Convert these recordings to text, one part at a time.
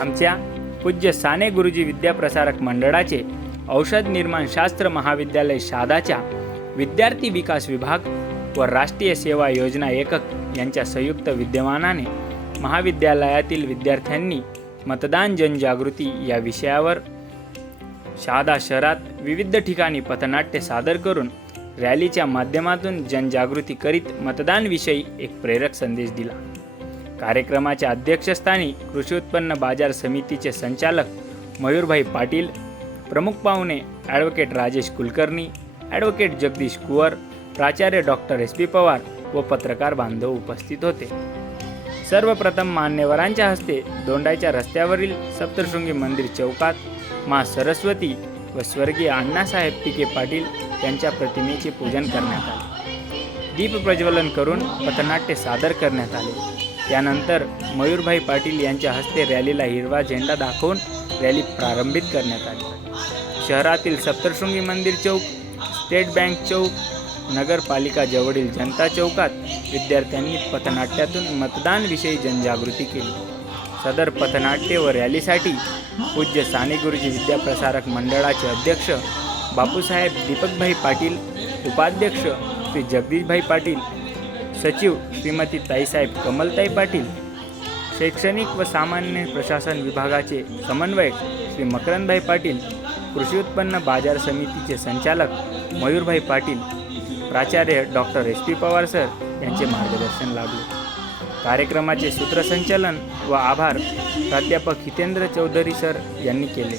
आमच्या पूज्य साने गुरुजी विद्याप्रसारक मंडळाचे औषध निर्माण शास्त्र महाविद्यालय शहादाच्या विद्यार्थी विकास विभाग व राष्ट्रीय सेवा योजना एकक यांच्या संयुक्त विद्यमानाने महाविद्यालयातील विद्यार्थ्यांनी मतदान जनजागृती या विषयावर शहादा शहरात विविध ठिकाणी पथनाट्य सादर करून रॅलीच्या माध्यमातून जनजागृती करीत मतदानविषयी एक प्रेरक संदेश दिला। कार्यक्रमाच्या अध्यक्षस्थानी कृषी उत्पन्न बाजार समितीचे संचालक मयूरभाई पाटील, प्रमुख पाहुणे ॲडव्होकेट राजेश कुलकर्णी, ॲडव्होकेट जगदीश कुवर, प्राचार्य डॉक्टर SP पवार व पत्रकार बांधव उपस्थित होते। सर्वप्रथम मान्यवरांच्या हस्ते दोंडाईच्या रस्त्यावरील सप्तशृंगी मंदिर चौकात माँ सरस्वती व स्वर्गीय अण्णासाहेब टिके पाटील यांच्या प्रतिमेचे पूजन करण्यात आले। दीप प्रज्वलन करून पथनाट्य सादर करण्यात आले। त्यानंतर मयूरभाई पाटील यांच्या हस्ते रॅलीला हिरवा झेंडा दाखवून रॅली प्रारंभित करण्यात आली। शहरातील सप्तशृंगी मंदिर चौक, स्टेट बँक चौक, नगरपालिका जवळील जनता चौकात विद्यार्थ्यांनी पथनाट्यातून मतदानविषयी जनजागृती केली। सदर पथनाट्य व रॅलीसाठी पूज्य साने गुरुजी विद्याप्रसारक मंडळाचे अध्यक्ष बापूसाहेब दीपकभाई पाटील, उपाध्यक्ष श्री जगदीशभाई पाटील, सचिव श्रीमती ताईसाहेब कमलताई पाटील, शैक्षणिक व सामान्य प्रशासन विभागाचे समन्वयक श्री मकरंदभाई पाटील, कृषी उत्पन्न बाजार समितीचे संचालक मयूरभाई पाटील, प्राचार्य डॉक्टर SP पवार सर यांचे मार्गदर्शन लाभले। कार्यक्रमाचे सूत्रसंचालन व आभार प्राध्यापक हितेंद्र चौधरी सर यांनी केले।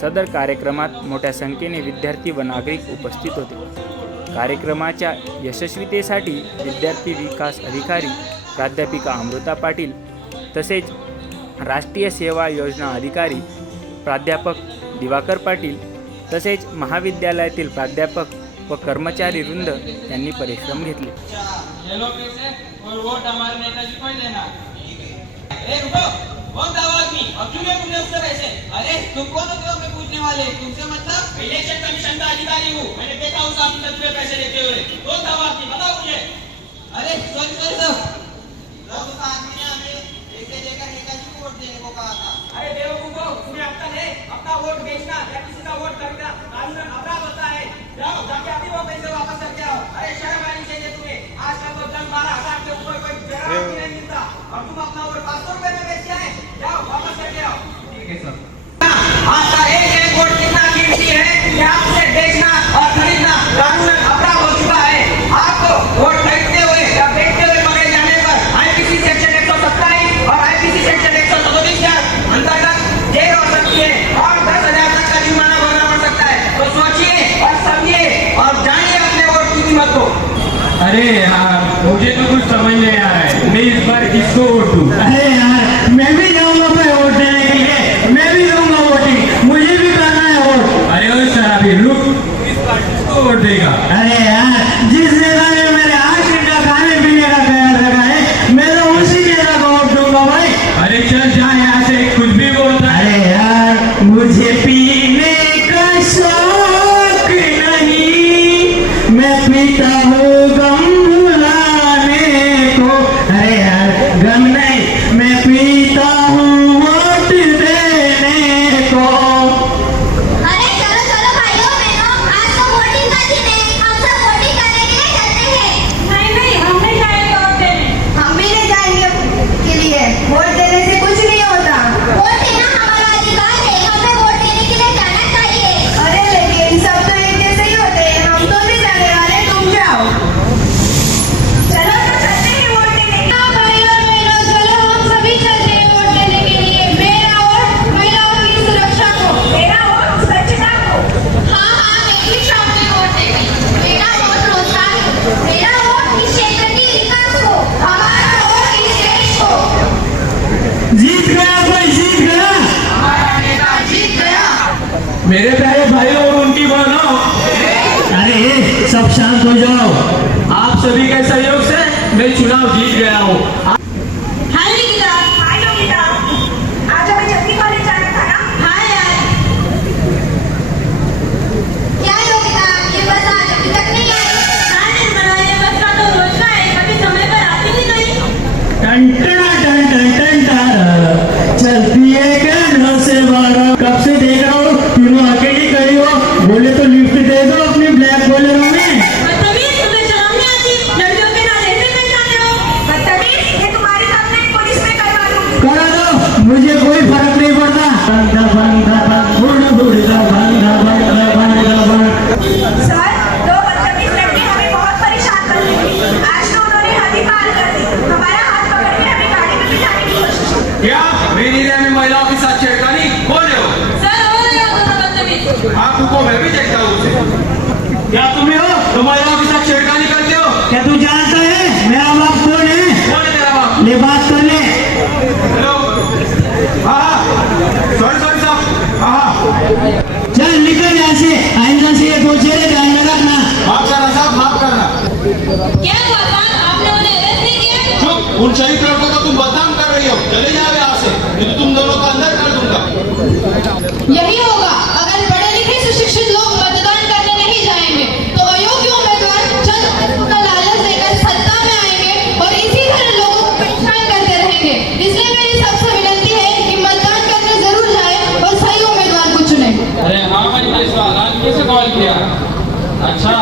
सदर कार्यक्रमात मोठ्या संख्येने विद्यार्थी व नागरिक उपस्थित होते। कार्यक्रमाच्या यशस्वीतेसाठी विद्यार्थी विकास अधिकारी प्राध्यापिका अमृता पाटील तसेच राष्ट्रीय सेवा योजना अधिकारी प्राध्यापक दिवाकर पाटील तसेच महाविद्यालयातील प्राध्यापक व कर्मचारी वृंद यांनी परिश्रम घेतले। अरे तुम कौन होते हो मैं पूछने वाले, तुमसे मतलब इलेक्शन कमीशन का अधिकारी हूँ, मैंने देखा हूँ आप में पैसे लेते हुए। कौन था वो आदमी बताओ मुझे। अरे सॉरी सॉरी सर, उस आदमी ने हमें पैसे लेकर नेताजी को वोट देने को कहा था। अरे बेवकूफो, तुम्हें अपना है अपना वोट बेचना या किसी का वोट खरीदना कानून अपराध होता है। जाओ जाके अभी वो पैसे वापस करके आओ। अरे शर्म आनी चाहिए तुम्हें, आज कल तो 10-12 हज़ार के ऊपर कोई जरा भी नहीं मिलता और तुम अपना वोट 500 रुपए में बेच आए। जाओ वापस करके आओ। ठीक है सर। आपका एक वोट कितना कीमती है कि आपसे बेचना और खरीदना कानूनन अपराध हो चुका है। आपको वोट खरीदते हुए या बेचते हुए पकड़े जाने पर IPC सेक्शन 127 और IPC सेक्शन 137 के अंतर्गत जेल हो सकती है और 10,000 तक का जुर्माना भरना पड़ सकता है। तो सोचिए और समझिए और जानिए अपने वोट की कीमत को। अरे यार मुझे तो कुछ समझ नहीं आ रहा है, मैं इस बार किसको वोट दूं? अरे यार मैं भी जाऊंगा भाई वोट देने के लिए, मैं भी दूंगा वोटिंग, मुझे भी करना है वोट। अरे ओ शराबी रुक, इस बार किसको वोट देगा? अरे यार जिस नेता ने मेरे 8 घंटा खाने पीने का ख्याल रखा है मैं तो उसी नेता को वोट दूंगा भाई। अरे चल जा यहाँ से, कुछ भी बोलता है। अरे यार मुझे पीने का शौक नहीं, मैं पीता हूँ गम भुलाने को। अरे यार गम नहीं, मैं पीता हूँ वोट देने को। अरे चलो चलो भाइयों बहनों, आज तो वोटिंग का दिन है, हम सब वोटिंग करने के लिए चलते हैं। नहीं नहीं, हम नहीं जाएंगे वोट देने। हम भी नहीं जाएंगे के लिए, वोट देने से कुछ नहीं होता। वोट देना हमारा अधिकार है, हमें वोट देने के लिए जाना चाहिए। अरे लेकिन सब तो एक जैसे ही होते हैं, हम तो नहीं जाने वाले, तुम जाओ। चलो तो चलते हैं वोट देने। हाँ भाइयों बहनों, चलो हम सभी चलते हैं वोट देने के लिए। मेरा वोट महिलाओं की सुरक्षा को, मेरा वोट स्वच्छता को। हाँ हाँ, मैं भी शामिल वोट देगी। मेरा वोट रोजगार को, मेरा वोट इस क्षेत्र के विकास को, हमारा वोट इस देश को। जीत गया भाई, जीत गया, हमारा नेता जीत गया। मेरे प्यारे भाइयों और उनकी बहनों, अरे सब शांत हो जाओ। आप सभी के सहयोग से मैं चुनाव जीत गया हूँ। हाय गीता, हाय योगिता, आज हमें जल्दी कॉलेज जाना था ना? हाँ यार। क्या योगिता, ये बस आज अभी तक नहीं आई? हाँ निर्मला, ये बस का तो रोज का है, कभी समय पर आती ही नहीं। टन टन टन टन टन टन, चलती है मुझे कोई फर्क नहीं पड़ता। बंदा बंदा बंदा बंदा बंदा बंदा बंदा बंदा। सर, दो बदतमीज लड़के हमें बहुत परेशान कर रहे थे। आज तो उन्होंने हद पार कर दी। हमारा हाथ पकड़ के हमें गाड़ी में बिठाने की कोशिश की। क्या मेरी एरिया में महिलाओं के साथ छेड़खानी? कौन है वो? सर, हो रहे हो दोनों बदतमीज। आप रुको, मैं भी देखता हूँ उसे। क्या तुम्हें हो तो महिलाओं के साथ छेड़खानी करते हो? क्या तू जानता है मेरा बाप कौन है? कौन है तेरा बाप? ले बात कर ले। हेलो, हाँ सॉरी साहब, हाँ चल निकल यहाँ से, आइंदा से ये दो चेहरे ध्यान में रखना। माफ करना साहब, माफ करना। क्या हुआ सर, आपने उन्हें अरेस्ट नहीं किया? चुप, उन शहीद लड़कों को तुम बदनाम कर रही हो। चले जाओ यहाँ से, नहीं तो तुम दोनों को अंदर कर दूंगा। यही होगा, अगर पढ़े लिखे सुशिक्षित लोग मतदान करने नहीं जाएंगे तो अयोग्य उम्मीदवार चंद पैसों का लालच देकर सत्ता में आएंगे और इसी तरह लोगों को परेशान करते रहेंगे। इसलिए मेरी सबसे विनती है कि मतदान करने जरूर जाए और सही उम्मीदवार को चुने। अरे हाँ भाई केसवाल, आज कैसे कॉल किया? अच्छा,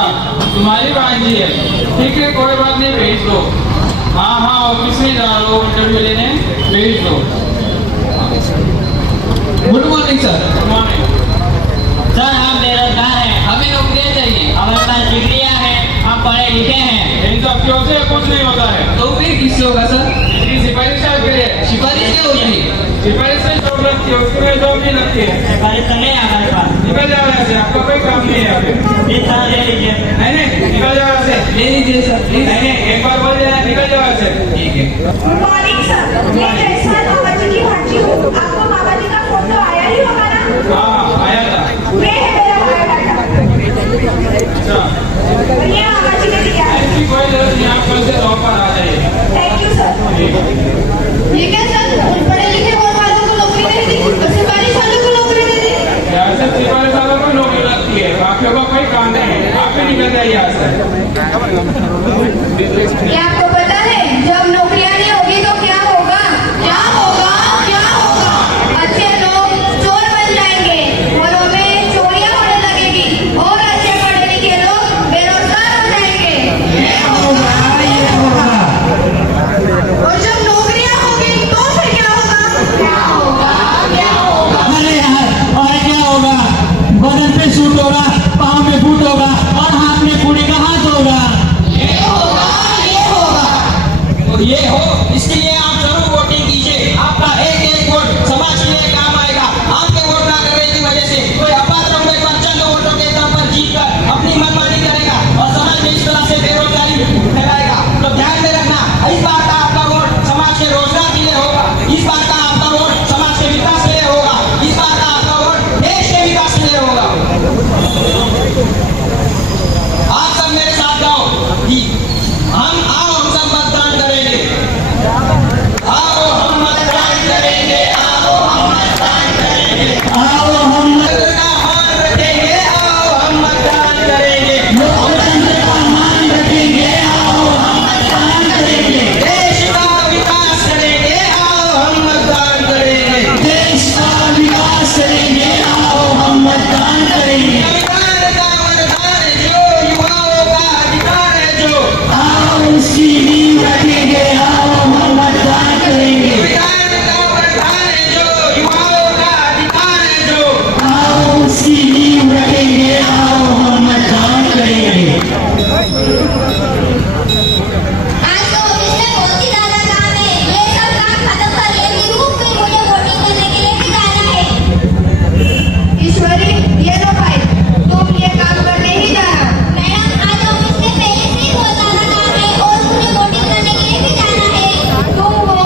तुम्हारी भांजी है, ठीक है कोई बात नहीं, भेज दो। हाँ ऑफिस में जा रहा हूँ इंटरव्यू लेने, भेज दो। Good morning sir. Good morning. Sir, हम बेरोजगार हैं, हमें नौकरियाँ चाहिए। हमारे पास डिग्रियाँ हैं, हम पढ़े लिखे हैं। इन सब क्यों से कुछ नहीं होता है। तो फिर किससे होगा सर? ये सिपाही साहब के लिए सिफारिश क्या होती है? सिपाही से जॉब लगती है, उसमें जॉब नहीं लगती है। सिफारिश तो नहीं है हमारे पास। निकल जाओ यहाँ से, आपका कोई काम नहीं है यहाँ पे। ये सर ले लीजिए। नहीं निकल जाओ यहाँ से। ले लीजिए सर, प्लीज। नहीं एक बार बोल देना, निकल जाओ यहाँ से। ठीक है। गुड मॉर्निंग सर, ये जयसवाल मामा जी की भांजी हूँ। आपको मामा जी का फोटो आया ही होगा ना? हाँ आया था। ये है मेरा बायोडाटा। अच्छा, ये मामा जी ने दिया है। ऐसी कोई जरूरत नहीं, आप कल से जॉब पर आ जाइए। Thank you sir. ये क्या सर, उन पढ़े लिखे वोट वालों को नौकरी नहीं दी और सिफारिश वालों को नौकरी दे दी? यहाँ से सिपाही साहब को नौकरी लगती है, बाकियों का कोई काम नहीं है। आप भी निकल जाइए यहाँ से। क्या आपको पता है जब नौकरियां नहीं होगी तो क्या होगा? क्या होगा? क्या होगा? अच्छे लोग चोर बन जाएंगे, घरों में चोरियां होने लगेगी और अच्छे पढ़े लिखे लोग बेरोजगार हो जाएंगे। ये होगा। और जब नौकरियां होगी तो फिर क्या होगा? क्या होगा? क्या होगा? अरे यार, और क्या होगा? बदन पे सूट होगा, पाँव में बूट होगा और हाथ में कुड़ी का हाथ होगा। ये होगा, ये होगा। और ये हो, इसके लिए आप जरूर वोटिंग कीजिए। आपका एक एक वोट समाज के लिए काम आएगा। आपके वोट ना करने की वजह से कोई अपात्र उम्मीदवार चंद वोटों के दम पर जीतकर अपनी मनमानी करेगा और समाज में इस तरह से बेरोजगारी फैलाएगा। तो ध्यान में रखना, इस बार का आपका वोट समाज के रोजगार के लिए होगा। इस बार का आपका वोट समाज के विकास के लिए होगा। इस बार का आपका वोट देश के विकास के लिए होगा। आप सब मेरे साथ गाओ कि हम सब मतदान करेंगे। आओ हम मतदान करेंगे, आओ हम मतदान करेंगे, आओ हम लोकतंत्र का मान रखेंगे, आओ हम मतदान करेंगे, लोकतंत्र का मान रखेंगे। आओ हम मतदान करेंगे। देश का विकास करेंगे, आओ हम मतदान करेंगे, देश का विकास करेंगे। आओ हम मतदान करेंगे। संविधान का वरदान है जो, युवाओं का अधिकार है जो, आओ उसकी नींव रखेंगे। आओ हम मतदान करेंगे। संविधान का वरदान है जो, युवाओं का अधिकार है जो, आओ उसकी नींव रखेंगे। आओ हम मतदान करेंगे। आज तो ऑफिस में बहुत ही ज्यादा काम है। ये सब काम खत्म कर लेती हूँ, फिर मुझे वोटिंग करने के लिए भी जाना है। ईश्वरी, ये लो फाइल, तुम ये काम करने ही जाना। मैडम, आज ऑफिस में पहले से ही बहुत ज्यादा काम है और मुझे वोटिंग करने के लिए भी जाना है। तुम वो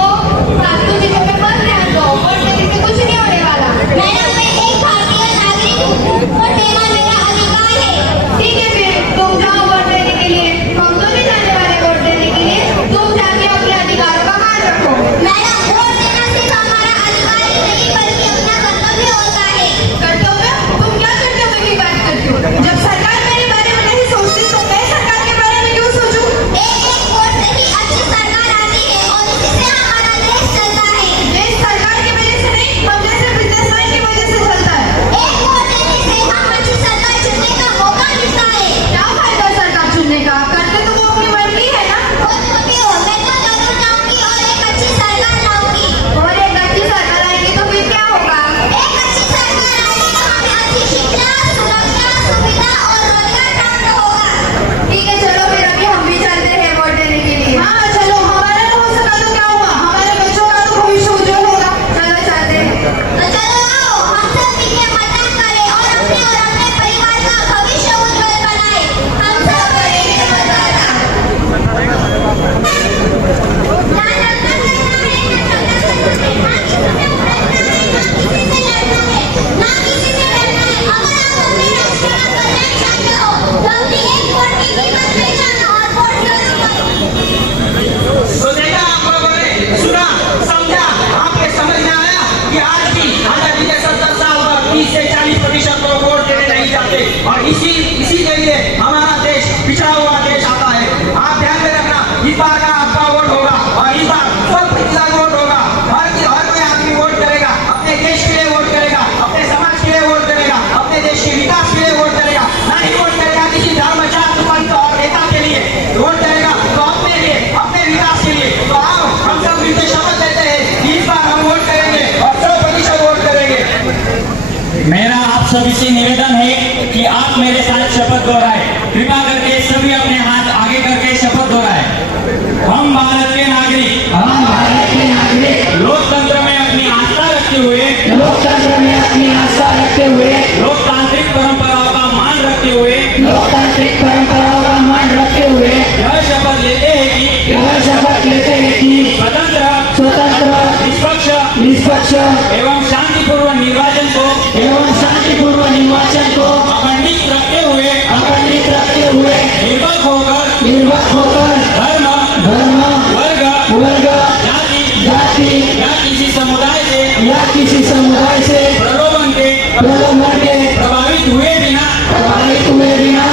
फालतू चीजों पे मत ध्यान दो, वोट देने से कुछ नहीं होने वाला। मैडम, मैं एक भारतीय नागरिक हूँ, वोट देना मेरा अधिकार है। ठीक है, फिर तुम जाओ वोट देने के लिए। हम तो नहीं जाने वाले वोट देने के लिए। तुम जाके अपने अधिकारों का मान रखो। मैडम, वोट देना सिर्फ हमारा अधिकार ही नहीं बल्कि अपना कर्तव्य होता है। कर्तव्य? तुम क्या कर्तव्य की बात करती हो? जब सरकार मेरे बारे में नहीं सोचती तो मैं सरकार के बारे में क्यों सोचूं? एक एक वोट से ही अच्छी सरकार आती है और इसी से हमारा देश चलता है। देश सरकार की वजह से नहीं, हम जैसे बिजनेसमैन की वजह से चलता है। एक वोट देने से हम सभी से निवेदन है कि आप मेरे साथ शपथ दोहराए। कृपा करके सभी अपने हाथ आगे करके शपथ दोहराए। हम भारत के नागरिक, हम भारत के नागरिक लोकतंत्र में अपनी आस्था रखते हुए, लोकतंत्र में अपनी आस्था रखते हुए, लोकतांत्रिक परंपराओं का मान रखते हुए लोकतांत्रिक परंपराओं का मान रखते हुए यह शपथ लेते हैं कि यह शपथ लेते हैं कि स्वतंत्र, स्वतंत्र, निष्पक्ष एवं शांतिपूर्व निर्वाचन को अखंडित रखते हुए निर्भर होकर धर्म, वर्ग, जाति या किसी समुदाय से प्रलोभन के प्रभावित हुए बिना